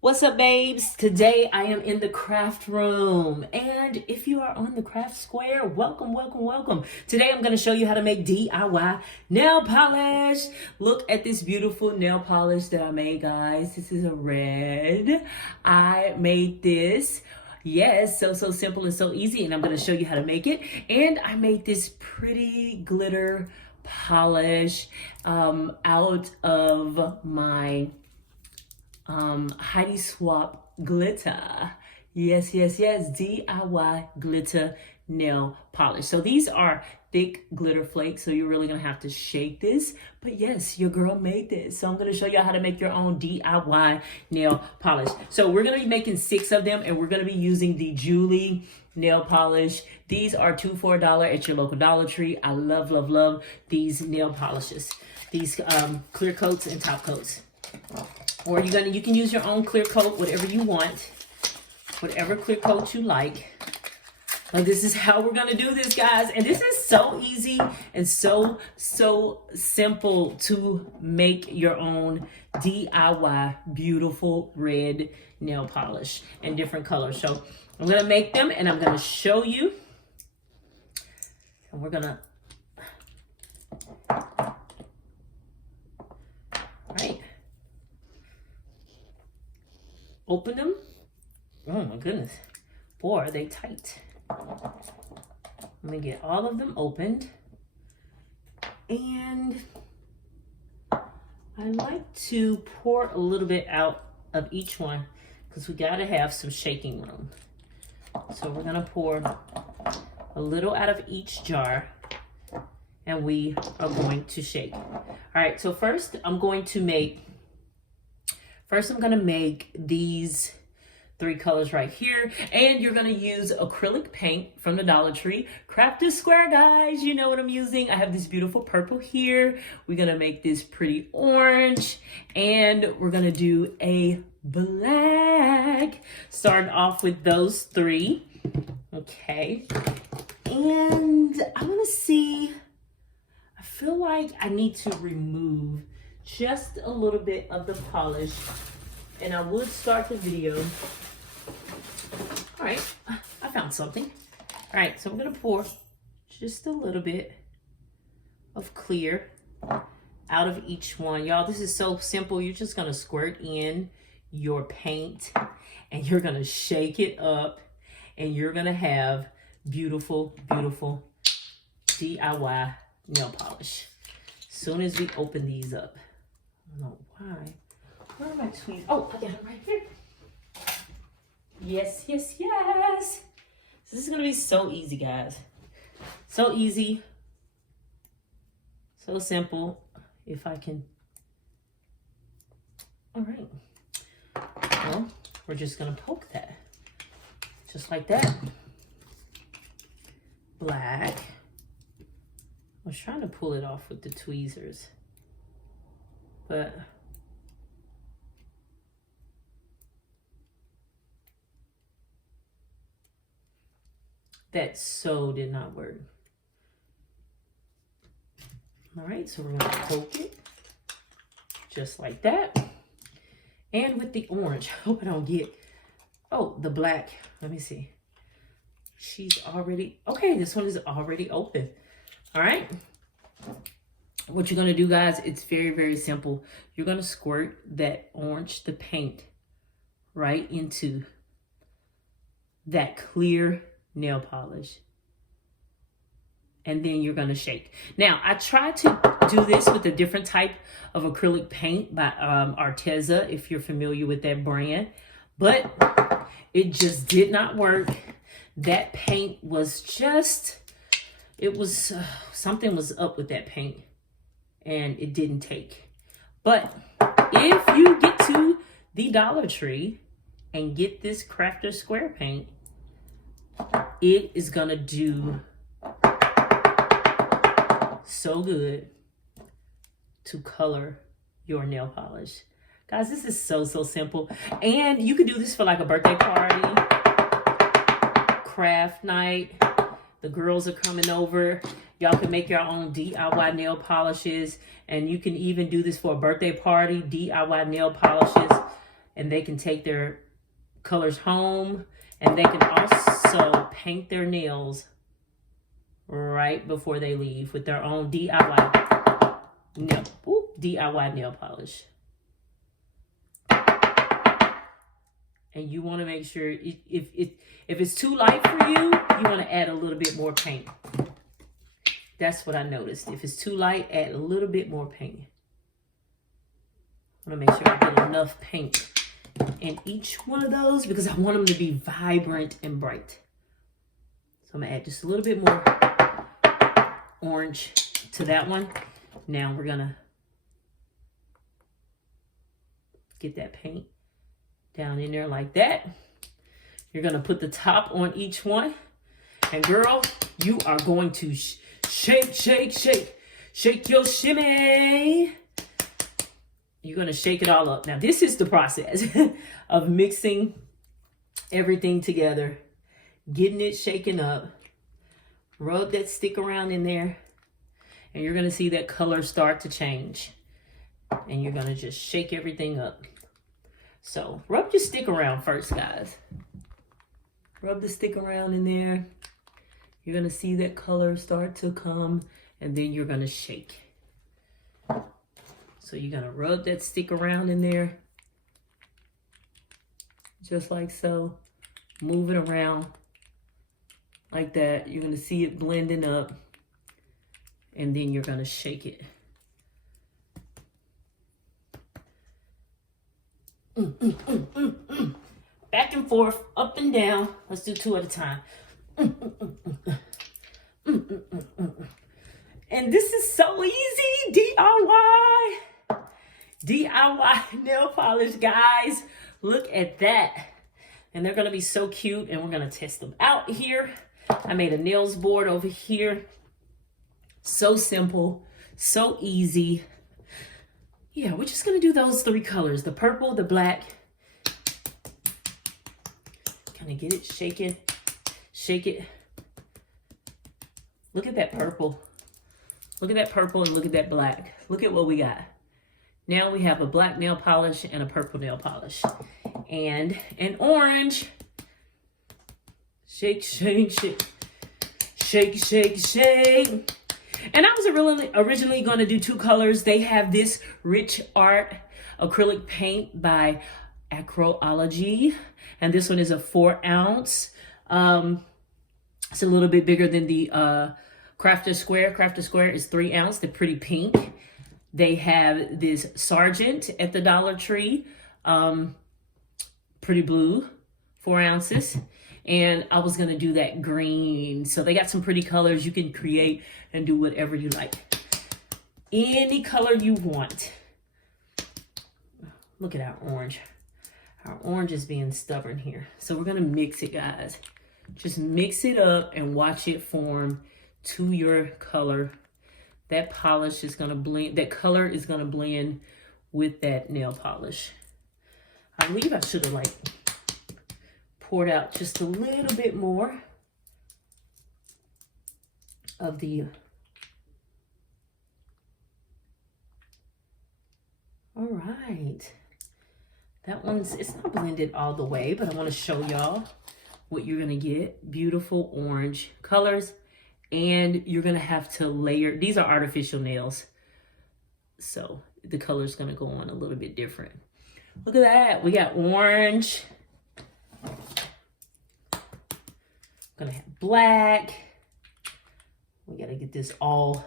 What's up, babes? Today I am in the craft room, and if you are on the craft square, welcome, welcome, welcome. Today I'm going to show you how to make DIY nail polish. Look at this beautiful nail polish that I made, guys. This is a red. I made this. Yes, so simple and so easy, and I'm going to show you how to make it. And I made this pretty glitter polish out of my Heidi Swapp glitter. Yes, DIY glitter nail polish. So these are thick glitter flakes, so you're really gonna have to shake this. But yes, your girl made this. So I'm gonna show you how to make your own DIY nail polish. So we're gonna be making 6 of them, and we're gonna be using the Julie nail polish. These are 2 for $1 at your local Dollar Tree. I love these nail polishes. These clear coats and top coats. Or you can use your own clear coat, whatever you want, whatever clear coat you like. And this is how we're gonna do this, guys. And this is so easy and so simple to make your own DIY beautiful red nail polish in different colors. So I'm gonna make them and I'm gonna show you. And we're gonna, open them. Oh my goodness. Boy, are they tight. Let me get all of them opened. And I like to pour a little bit out of each one because we got to have some shaking room. So we're going to pour a little out of each jar and we are going to shake. All right, so first I'm going to make these 3 colors right here. And you're gonna use acrylic paint from the Dollar Tree. Crafted Square, guys, you know what I'm using. I have this beautiful purple here. We're gonna make this pretty orange. And we're gonna do a black. Starting off with those 3. Okay. And I wanna see, I feel like I need to remove just a little bit of the polish, and I would start the video. All right, I found something. All right, so I'm gonna pour just a little bit of clear out of each one. Y'all, this is so simple. You're just gonna squirt in your paint and you're gonna shake it up and you're gonna have beautiful DIY nail polish. As soon as we open these up, I don't know why. Where are my tweezers? Oh, I got them right here. Yes. So this is gonna be so easy, guys. So easy. So simple. If I can. All right. Well, we're just gonna poke that. Just like that. Black. I was trying to pull it off with the tweezers, but that so did not work. All right, so we're gonna poke it just like that. And with the orange, I hope I don't get, oh, the black, let me see. She's already, okay, this one is already open. All right. What you're gonna do, guys, it's very simple. You're gonna squirt that orange, the paint, right into that clear nail polish. And then you're gonna shake. Now, I tried to do this with a different type of acrylic paint by Arteza, if you're familiar with that brand, but it just did not work. That paint was just, it was, something was up with that paint and it didn't take. But if you get to the Dollar Tree and get this Crafted Square paint, it is gonna do so good to color your nail polish. Guys, this is so simple. And you could do this for like a birthday party, craft night. The girls are coming over. Y'all can make your own DIY nail polishes. And you can even do this for a birthday party, DIY nail polishes. and they can take their colors home, and they can also paint their nails right before they leave with their own DIY nail polish. And you want to make sure if it's too light for you, you want to add a little bit more paint. That's what I noticed. If it's too light, add a little bit more paint. I want to make sure I get enough paint in each one of those because I want them to be vibrant and bright. So I'm going to add just a little bit more orange to that one. Now we're going to get that paint down in there like that. You're going to put the top on each one. And girl, you are going to shake, shake, shake. Shake your shimmy. You're going to shake it all up. Now, this is the process of mixing everything together. Getting it shaken up. Rub that stick around in there. And you're going to see that color start to change. And you're going to just shake everything up. So, rub your stick around first, guys. Rub the stick around in there. You're going to see that color start to come. And then you're going to shake. So, you're going to rub that stick around in there. Just like so. Move it around. Like that. You're going to see it blending up. And then you're going to shake it. Back and forth, up and down. Let's do 2 at a time. And this is so easy. DIY nail polish, guys. Look at that. And they're going to be so cute. And we're going to test them out here. I made a nails board over here. So simple. So easy. Yeah, we're just going to do those 3 colors. The purple, the black. Kind of get it shaken. Shake it. Look at that purple. Look at that purple and look at that black. Look at what we got. Now we have a black nail polish and a purple nail polish. And an orange. Shake, shake, shake. Shake, shake, shake. And I was originally going to do 2 colors. They have this Rich Art acrylic paint by Acroology. And this one is a 4 ounce. It's a little bit bigger than the Crafter Square. Crafter Square is 3 ounce. They're pretty pink. They have this Sargent at the Dollar Tree. Pretty blue, 4 ounces. And I was going to do that green. So they got some pretty colors. You can create and do whatever you like. Any color you want. Look at our orange. Our orange is being stubborn here. So we're going to mix it, guys. Just mix it up and watch it form to your color. That polish is going to blend. That color is going to blend with that nail polish. I believe I should have poured out just a little bit more of the all right, that one's, it's not blended all the way, but I want to show y'all what you're gonna get. Beautiful orange colors, and you're gonna have to layer. These are artificial nails, so the color's gonna go on a little bit different. Look at that, we got orange. Gonna have black. We gotta get this all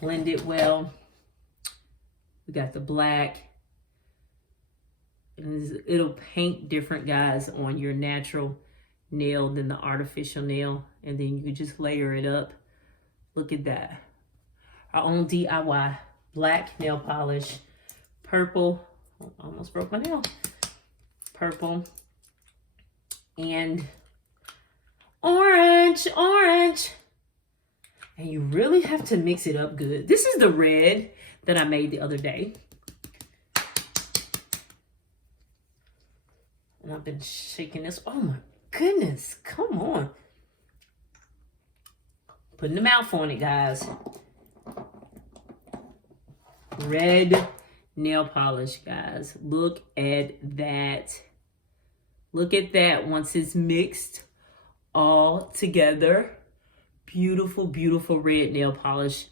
blended well. We got the black. And it'll paint different, guys, on your natural nail than the artificial nail. And then you can just layer it up. Look at that. Our own DIY black nail polish. Purple. Oh, almost broke my nail. Purple. And orange, orange. And you really have to mix it up good. This is the red that I made the other day. And I've been shaking this. Oh my goodness, come on. Putting the mouth on it, guys. Red nail polish, guys. Look at that. Look at that once it's mixed all together. Beautiful, beautiful red nail polish.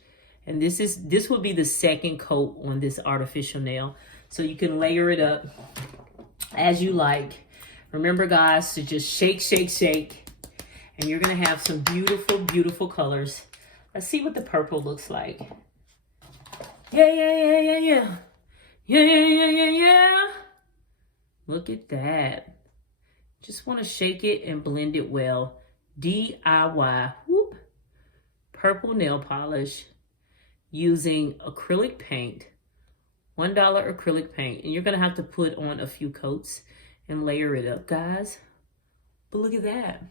And this will be the second coat on this artificial nail. So you can layer it up as you like. Remember, guys, to just shake, shake, shake. And you're going to have some beautiful, beautiful colors. Let's see what the purple looks like. Yeah, yeah, yeah, yeah, yeah. Yeah, yeah, yeah, yeah, yeah. Look at that. Just want to shake it and blend it well. DIY. Whoop. Purple nail polish using acrylic paint. $1 acrylic paint. And you're going to have to put on a few coats and layer it up, guys. But look at that.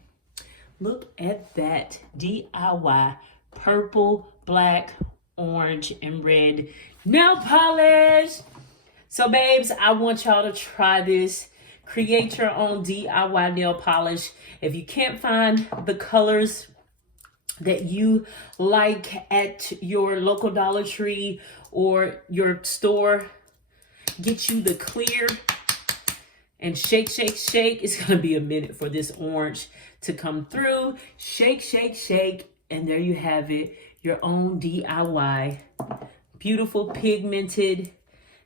Look at that. DIY. Purple, black, orange, and red nail polish. So, babes, I want y'all to try this. Create your own DIY nail polish. If you can't find the colors that you like at your local Dollar Tree or your store, get you the clear and shake, shake, shake. It's going to be a minute for this orange to come through. Shake, shake, shake. And there you have it. Your own DIY. Beautiful pigmented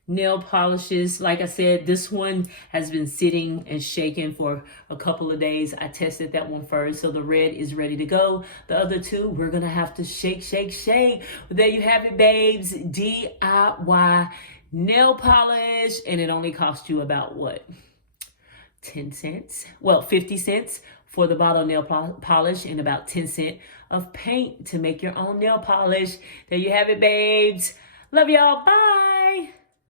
nail polishes. Like I said, this one has been sitting and shaking for a couple of days. I tested that one first, so the red is ready to go. The other two, we're gonna have to shake, shake, shake. But there you have it, babes. DIY nail polish, and it only cost you about what? 10 cents? Well, 50 cents for the bottle nail polish and about 10 cents of paint to make your own nail polish. There you have it, babes. Love y'all. Bye.